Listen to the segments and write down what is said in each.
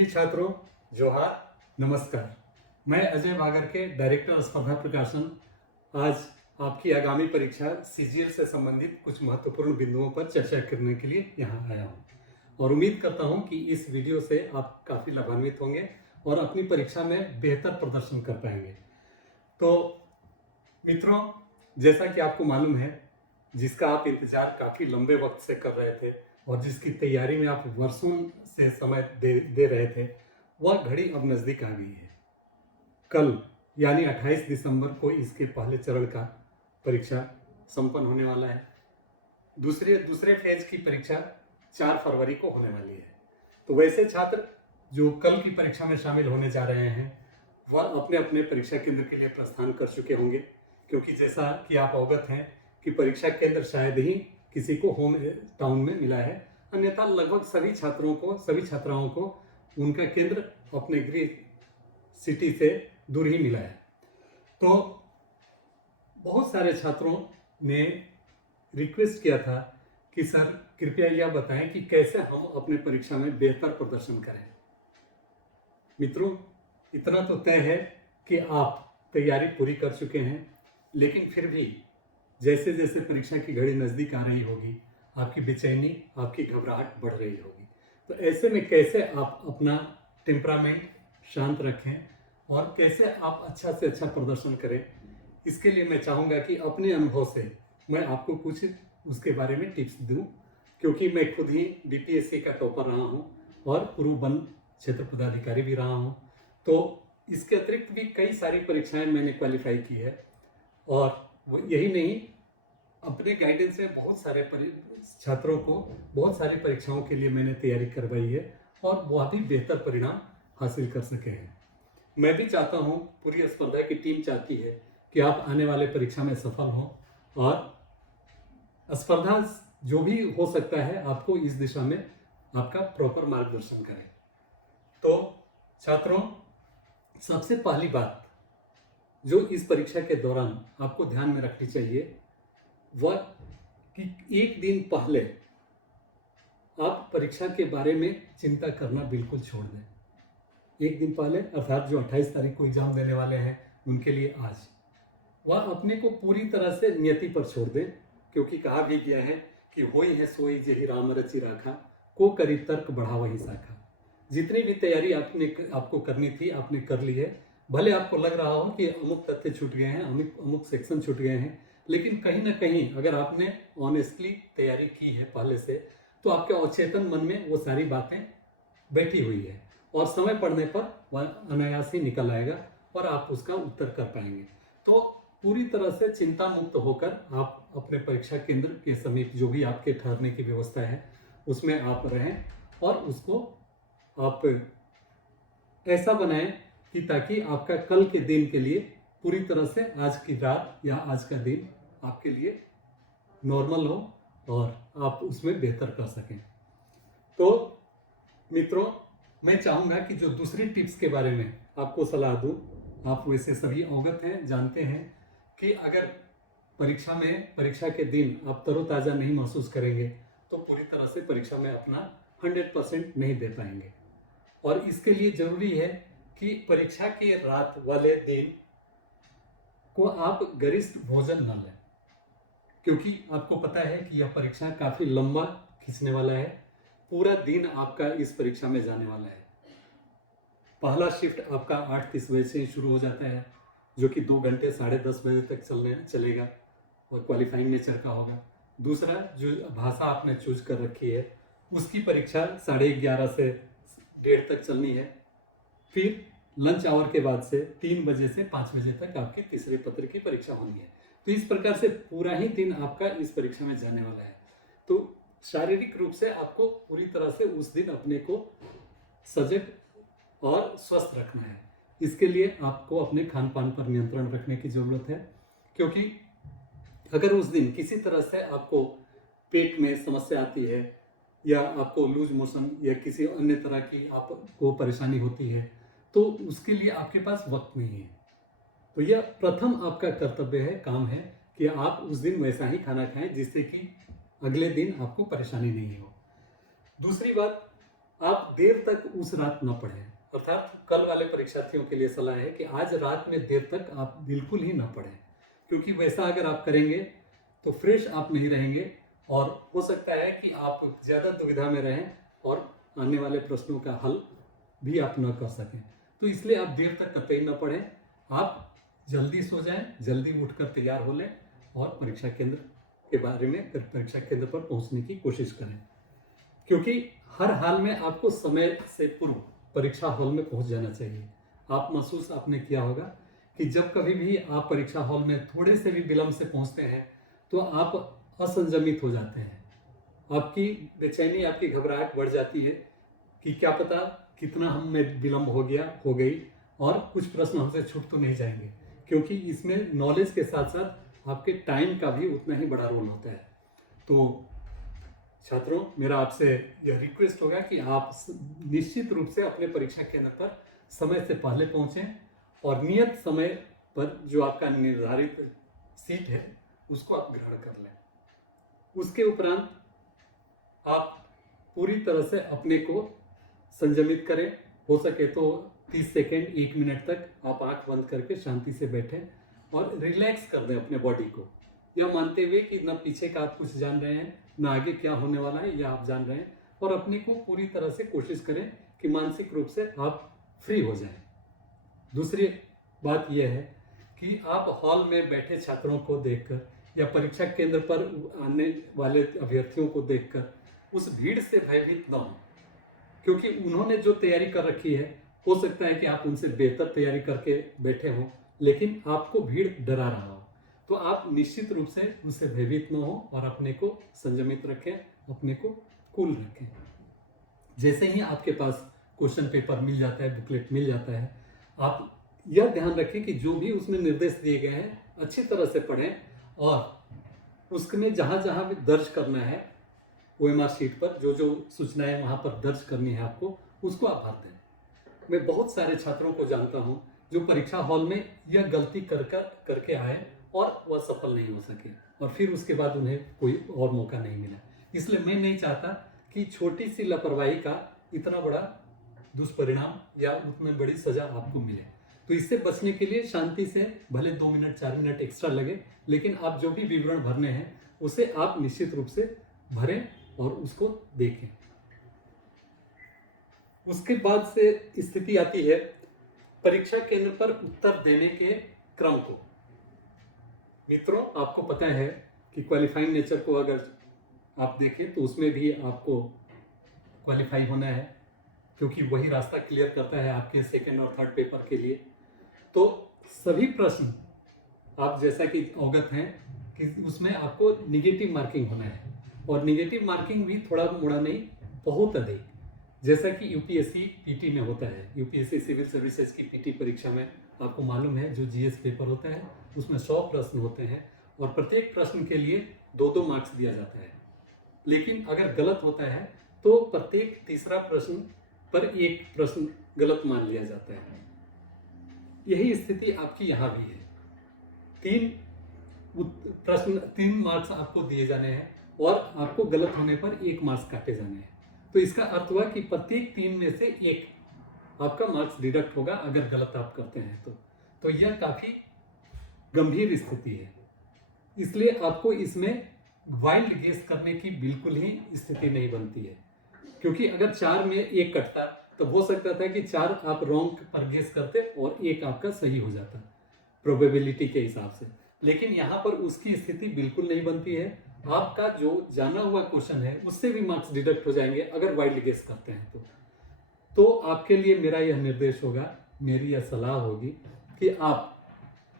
प्रिय छात्रों, जोहार, नमस्कार। मैं अजय भागर के डायरेक्टर स्पर्धा प्रकाशन आज आपकी आगामी परीक्षा सीजीएल से संबंधित कुछ महत्वपूर्ण बिंदुओं पर चर्चा करने के लिए यहाँ आया हूँ और उम्मीद करता हूँ कि इस वीडियो से आप काफ़ी लाभान्वित होंगे और अपनी परीक्षा में बेहतर प्रदर्शन कर पाएंगे। तो मित्रों, जैसा कि आपको मालूम है, जिसका आप इंतजार काफ़ी लंबे वक्त से कर रहे थे और जिसकी तैयारी में आप वर्षों से समय दे रहे थे, वह घड़ी अब नज़दीक आ गई है। कल यानी 28 दिसंबर को इसके पहले चरण का परीक्षा संपन्न होने वाला है। दूसरे फेज की परीक्षा 4 फरवरी को होने वाली है। तो वैसे छात्र जो कल की परीक्षा में शामिल होने जा रहे हैं, वह अपने अपने परीक्षा केंद्र के लिए प्रस्थान कर चुके होंगे, क्योंकि जैसा कि आप अवगत हैं कि परीक्षा केंद्र शायद ही किसी को होम टाउन में मिला है, अन्यथा लगभग सभी छात्राओं को उनका केंद्र अपने गृह सिटी से दूर ही मिला है। तो बहुत सारे छात्रों ने रिक्वेस्ट किया था कि सर कृपया यह बताएं कि कैसे हम अपने परीक्षा में बेहतर प्रदर्शन करें। मित्रों, इतना तो तय है कि आप तैयारी पूरी कर चुके हैं, लेकिन फिर भी जैसे जैसे परीक्षा की घड़ी नज़दीक आ रही होगी, आपकी बेचैनी, आपकी घबराहट बढ़ रही होगी। तो ऐसे में कैसे आप अपना टेम्परामेंट शांत रखें और कैसे आप अच्छा से अच्छा प्रदर्शन करें, इसके लिए मैं चाहूँगा कि अपने अनुभव से मैं आपको कुछ उसके बारे में टिप्स दूं, क्योंकि मैं खुद ही बीपीएससी का टॉपर रहा हूं और पूर्व वन क्षेत्र पदाधिकारी भी रहा हूं। तो इसके अतिरिक्त भी कई सारी परीक्षाएं मैंने क्वालिफाई की है और यही नहीं, अपने गाइडेंस में बहुत सारे छात्रों को बहुत सारी परीक्षाओं के लिए मैंने तैयारी करवाई है और वह भी बेहतर परिणाम हासिल कर सके हैं। मैं भी चाहता हूं, पूरी स्पर्धा की टीम चाहती है कि आप आने वाले परीक्षा में सफल हों और स्पर्धा जो भी हो सकता है आपको इस दिशा में आपका प्रॉपर मार्गदर्शन करें। तो छात्रों, सबसे पहली बात जो इस परीक्षा के दौरान आपको ध्यान में रखनी चाहिए वह कि एक दिन पहले आप परीक्षा के बारे में चिंता करना बिल्कुल छोड़ दें। एक दिन पहले, अर्थात जो 28 तारीख को एग्जाम देने वाले हैं उनके लिए आज, वह अपने को पूरी तरह से नियति पर छोड़ दें, क्योंकि कहा भी गया है कि होई है सोई जेहि राम रचि राखा, को करी तर्क बढ़ा वही शाखा। जितनी भी तैयारी आपको करनी थी आपने कर ली है। भले आपको लग रहा हो कि अमुक तथ्य छूट गए हैं, अमुक सेक्शन छूट गए हैं, लेकिन कहीं ना कहीं अगर आपने ऑनेस्टली तैयारी की है पहले से, तो आपके अवचेतन मन में वो सारी बातें बैठी हुई है और समय पड़ने पर वह अनायास ही निकल आएगा और आप उसका उत्तर कर पाएंगे। तो पूरी तरह से चिंता मुक्त होकर आप अपने परीक्षा केंद्र के समीप जो भी आपके ठहरने की व्यवस्था है उसमें आप रहें और उसको आप ऐसा बनाएं कि ताकि आपका कल के दिन के लिए पूरी तरह से आज की रात या आज का दिन आपके लिए नॉर्मल हो और आप उसमें बेहतर कर सकें। तो मित्रों, मैं चाहूँगा कि जो दूसरी टिप्स के बारे में आपको सलाह दूं, आप वैसे सभी अवगत हैं, जानते हैं कि अगर परीक्षा के दिन आप तरोताज़ा नहीं महसूस करेंगे तो पूरी तरह से परीक्षा में अपना 100% नहीं दे पाएंगे। और इसके लिए ज़रूरी है कि परीक्षा के रात वाले दिन को आप गरिष्ठ भोजन न लें, क्योंकि आपको पता है कि यह परीक्षा काफ़ी लंबा खींचने वाला है। पूरा दिन आपका इस परीक्षा में जाने वाला है। पहला शिफ्ट आपका 8:30 बजे से शुरू हो जाता है, जो कि 2 घंटे 10:30 बजे तक चलेगा और क्वालिफाइंग नेचर का होगा। दूसरा, जो भाषा आपने चूज कर रखी है उसकी परीक्षा 11:30 से 1:30 तक चलनी है। फिर लंच आवर के बाद से 3 बजे से 5 बजे तक आपके तीसरे पत्र की परीक्षा होनी है। तो इस प्रकार से पूरा ही दिन आपका इस परीक्षा में जाने वाला है। तो शारीरिक रूप से आपको पूरी तरह से उस दिन अपने को सजग और स्वस्थ रखना है। इसके लिए आपको अपने खान पान पर नियंत्रण रखने की ज़रूरत है, क्योंकि अगर उस दिन किसी तरह से आपको पेट में समस्या आती है या आपको लूज मोशन या किसी अन्य तरह की आपको परेशानी होती है, तो उसके लिए आपके पास वक्त नहीं है। तो यह प्रथम आपका कर्तव्य है, काम है कि आप उस दिन वैसा ही खाना खाएं जिससे कि अगले दिन आपको परेशानी नहीं हो। दूसरी बात, आप देर तक उस रात न पढ़ें। अर्थात कल वाले परीक्षार्थियों के लिए सलाह है कि आज रात में देर तक आप बिल्कुल ही ना पढ़ें, क्योंकि वैसा अगर आप करेंगे तो फ्रेश आप नहीं रहेंगे और हो सकता है कि आप ज़्यादा दुविधा में रहें और आने वाले प्रश्नों का हल भी आप न कर सकें। तो इसलिए आप देर तक कतई न पढ़ें, आप जल्दी सो जाएं, जल्दी उठकर तैयार हो लें और परीक्षा केंद्र के बारे में परीक्षा केंद्र पर पहुंचने की कोशिश करें, क्योंकि हर हाल में आपको समय से पूर्व परीक्षा हॉल में पहुंच जाना चाहिए। आप महसूस आपने किया होगा कि जब कभी भी आप परीक्षा हॉल में थोड़े से भी विलम्ब से पहुंचते हैं तो आप असंयमित हो जाते हैं, आपकी बेचैनी, आपकी घबराहट बढ़ जाती है कि क्या पता कितना हम में विलम्ब हो गई और कुछ प्रश्न हमसे छूट तो नहीं जाएंगे, क्योंकि इसमें नॉलेज के साथ साथ आपके टाइम का भी उतना ही बड़ा रोल होता है। तो छात्रों, मेरा आपसे यह रिक्वेस्ट होगा कि आप निश्चित रूप से अपने परीक्षा केंद्र पर समय से पहले पहुंचें और नियत समय पर जो आपका निर्धारित सीट है उसको आप ग्रहण कर लें। उसके उपरांत आप पूरी तरह से अपने को संयमित करें। हो सके तो 30 सेकेंड 1 मिनट तक आप आंख बंद करके शांति से बैठें और रिलैक्स कर दें अपने बॉडी को, यह मानते हुए कि न पीछे का आप कुछ जान रहे हैं, न आगे क्या होने वाला है यह आप जान रहे हैं, और अपने को पूरी तरह से कोशिश करें कि मानसिक रूप से आप फ्री हो जाएं। दूसरी बात यह है कि आप हॉल में बैठे छात्रों को देखकर या परीक्षा केंद्र पर आने वाले अभ्यर्थियों को देखकर उस भीड़ से भयभीत न हो, क्योंकि उन्होंने जो तैयारी कर रखी है हो सकता है कि आप उनसे बेहतर तैयारी करके बैठे हों, लेकिन आपको भीड़ डरा रहा हो। तो आप निश्चित रूप से उनसे भयभीत न हो और अपने को संयमित रखें, अपने को कूल रखें। जैसे ही आपके पास क्वेश्चन पेपर मिल जाता है, बुकलेट मिल जाता है, आप यह ध्यान रखें कि जो भी उसमें निर्देश दिए गए हैं अच्छी तरह से पढ़ें और उसमें जहाँ जहाँ भी दर्ज करना है OMR शीट पर जो जो सूचनाएं वहाँ पर दर्ज करनी है आपको, उसको आप भर दें। मैं बहुत सारे छात्रों को जानता हूँ जो परीक्षा हॉल में यह गलती करके आए और वह सफल नहीं हो सके और फिर उसके बाद उन्हें कोई और मौका नहीं मिला। इसलिए मैं नहीं चाहता कि छोटी सी लापरवाही का इतना बड़ा दुष्परिणाम या उतनी बड़ी सजा आपको मिले। तो इससे बचने के लिए शांति से भले 2 मिनट 4 मिनट एक्स्ट्रा लगे, लेकिन आप जो भी विवरण भरने हैं उसे आप निश्चित रूप से भरें और उसको देखें। उसके बाद से स्थिति आती है परीक्षा केंद्र पर उत्तर देने के क्रम को। मित्रों, आपको पता है कि क्वालिफाइंग नेचर को अगर आप देखें तो उसमें भी आपको क्वालिफाई होना है, क्योंकि वही रास्ता क्लियर करता है आपके सेकेंड और थर्ड पेपर के लिए। तो सभी प्रश्न आप जैसा कि अवगत हैं कि उसमें आपको निगेटिव मार्किंग होना है, और निगेटिव मार्किंग भी थोड़ा मोड़ा नहीं, बहुत अधिक, जैसा कि यूपीएससी पीटी में होता है। यूपीएससी सिविल सर्विसेज की पीटी परीक्षा में आपको मालूम है जो जीएस पेपर होता है उसमें 100 प्रश्न होते हैं और प्रत्येक प्रश्न के लिए 2-2 मार्क्स दिया जाता है। लेकिन अगर गलत होता है तो प्रत्येक तीसरा प्रश्न पर 1 प्रश्न गलत मान लिया जाता है। यही स्थिति आपकी यहाँ भी है। 3 मार्क्स आपको दिए जाने हैं और आपको गलत होने पर 1 मार्क्स काटे जाने हैं। तो इसका अर्थ हुआ कि प्रत्येक 3 में से 1 आपका मार्क्स डिडक्ट होगा अगर गलत आप करते हैं तो यह काफी गंभीर स्थिति है। इसलिए आपको इसमें वाइल्ड गेस करने की बिल्कुल ही स्थिति नहीं बनती है, क्योंकि अगर 4 में 1 कटता तो हो सकता था कि 4 आप रॉन्ग पर गेस करते और 1 आपका सही हो जाता प्रोबेबिलिटी के हिसाब से। लेकिन यहाँ पर उसकी स्थिति बिल्कुल नहीं बनती है। आपका जो जाना हुआ क्वेश्चन है उससे भी मार्क्स डिडक्ट हो जाएंगे अगर वाइल्ड गेस करते हैं तो आपके लिए मेरा यह निर्देश होगा, मेरी यह सलाह होगी कि आप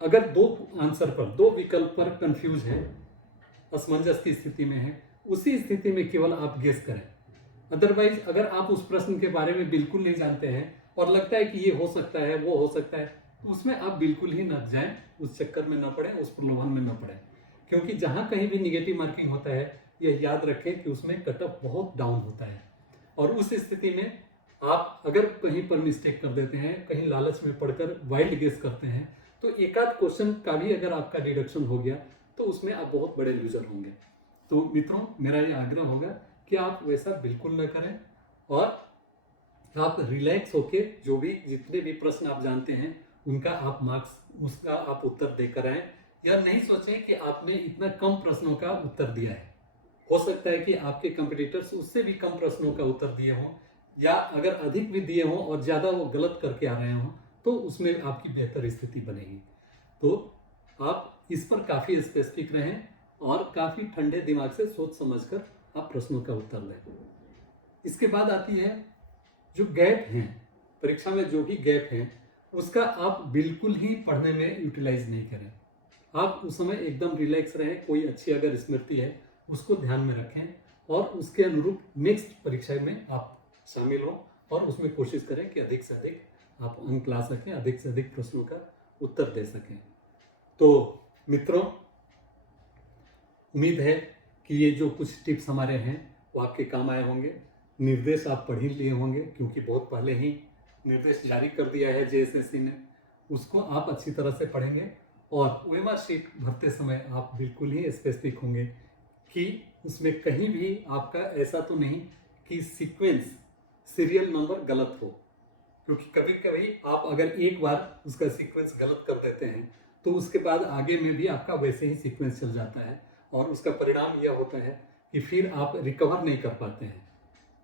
अगर 2 आंसर पर, 2 विकल्प पर कंफ्यूज हैं, असमंजस की स्थिति में है, उसी स्थिति में केवल आप गेस करें। अदरवाइज अगर आप उस प्रश्न के बारे में बिल्कुल नहीं जानते हैं और लगता है कि ये हो सकता है, वो हो सकता है, तो उसमें आप बिल्कुल ही न जाएं, उस चक्कर में न पड़े, उस प्रलोभन में न पड़े। क्योंकि जहां कहीं भी निगेटिव मार्किंग होता है यह याद रखें कि उसमें कट ऑफ बहुत डाउन होता है, और उस स्थिति में आप अगर कहीं पर मिस्टेक कर देते हैं, कहीं लालच में पड़कर वाइल्ड गेस करते हैं, तो एक आध क्वेश्चन का भी अगर आपका डिडक्शन हो गया तो उसमें आप बहुत बड़े लूजर होंगे। तो मित्रों, मेरा ये आग्रह होगा कि आप वैसा बिल्कुल न करें और आप रिलैक्स होके जो भी जितने भी प्रश्न आप जानते हैं उनका आप मार्क्स उसका आप उत्तर देकर आए। या नहीं सोचें कि आपने इतना कम प्रश्नों का उत्तर दिया है। हो सकता है कि आपके कंपटीटर्स उससे भी कम प्रश्नों का उत्तर दिए हों, या अगर अधिक भी दिए हों और ज़्यादा वो गलत करके आ रहे हों, तो उसमें आपकी बेहतर स्थिति बनेगी। तो आप इस पर काफ़ी स्पेसिफिक रहें और काफ़ी ठंडे दिमाग से सोच समझकर आप प्रश्नों का उत्तर दें। इसके बाद आती है जो गैप हैं, परीक्षा में जो भी गैप हैं उसका आप बिल्कुल ही पढ़ने में यूटिलाइज नहीं करें। आप उस समय एकदम रिलैक्स रहें, कोई अच्छी अगर स्मृति है उसको ध्यान में रखें और उसके अनुरूप नेक्स्ट परीक्षा में आप शामिल हों और उसमें कोशिश करें कि अधिक से अधिक आप अंक ला सकें, अधिक से अधिक प्रश्नों का उत्तर दे सकें। तो मित्रों, उम्मीद है कि ये जो कुछ टिप्स हमारे हैं वो आपके काम आए होंगे। निर्देश आप पढ़ ही लिए होंगे क्योंकि बहुत पहले ही निर्देश जारी कर दिया है जेएसएससी ने, उसको आप अच्छी तरह से पढ़ेंगे और ओएमआर शीट भरते समय आप बिल्कुल ही स्पेसिफिक होंगे कि उसमें कहीं भी आपका ऐसा तो नहीं कि सीक्वेंस सीरियल नंबर गलत हो, क्योंकि कभी कभी आप अगर एक बार उसका सीक्वेंस गलत कर देते हैं तो उसके बाद आगे में भी आपका वैसे ही सीक्वेंस चल जाता है और उसका परिणाम यह होता है कि फिर आप रिकवर नहीं कर पाते हैं।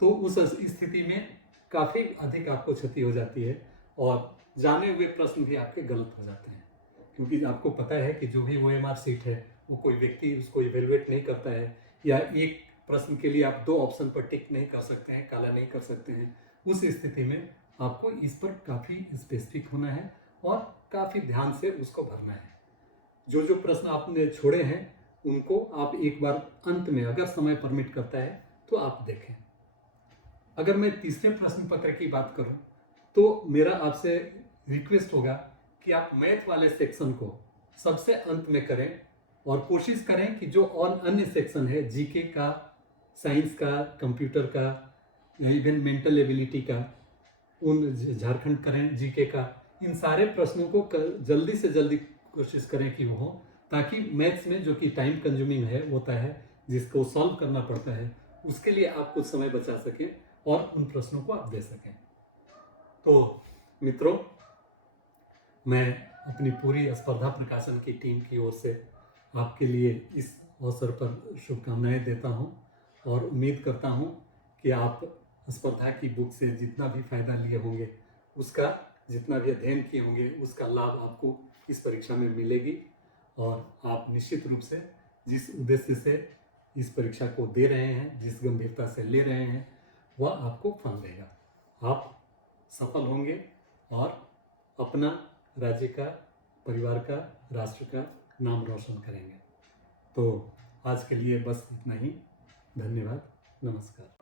तो उस स्थिति में काफ़ी अधिक आपको क्षति हो जाती है और जाने हुए प्रश्न भी आपके गलत हो जाते हैं, क्योंकि आपको पता है कि जो भी ओएमआर सीट है वो कोई व्यक्ति उसको इवेलुएट नहीं करता है, या एक प्रश्न के लिए आप दो ऑप्शन पर टिक नहीं कर सकते हैं, काला नहीं कर सकते हैं। उस स्थिति में आपको इस पर काफ़ी स्पेसिफिक होना है और काफ़ी ध्यान से उसको भरना है। जो जो प्रश्न आपने छोड़े हैं उनको आप एक बार अंत में अगर समय परमिट करता है तो आप देखें। अगर मैं तीसरे प्रश्न पत्र की बात करूं तो मेरा आपसे रिक्वेस्ट होगा कि आप मैथ वाले सेक्शन को सबसे अंत में करें और कोशिश करें कि जो और अन्य सेक्शन है, जीके का, साइंस का, कंप्यूटर का, या इवन मेंटल एबिलिटी का, उन झारखंड करें जीके का, इन सारे प्रश्नों को जल्दी से जल्दी कोशिश करें कि वो हो, ताकि मैथ्स में जो कि टाइम कंज्यूमिंग है होता है, जिसको सॉल्व करना पड़ता है, उसके लिए आप कुछ समय बचा सकें और उन प्रश्नों को आप दे सकें। तो मित्रों, मैं अपनी पूरी स्पर्धा प्रकाशन की टीम की ओर से आपके लिए इस अवसर पर शुभकामनाएं देता हूं और उम्मीद करता हूं कि आप स्पर्धा की बुक से जितना भी फायदा लिए होंगे, उसका जितना भी अध्ययन किए होंगे, उसका लाभ आपको इस परीक्षा में मिलेगी और आप निश्चित रूप से जिस उद्देश्य से इस परीक्षा को दे रहे हैं, जिस गंभीरता से ले रहे हैं, वह आपको फल देगा। आप सफल होंगे और अपना, राज्य का, परिवार का, राष्ट्र का नाम रोशन करेंगे। तो आज के लिए बस इतना ही। धन्यवाद। नमस्कार।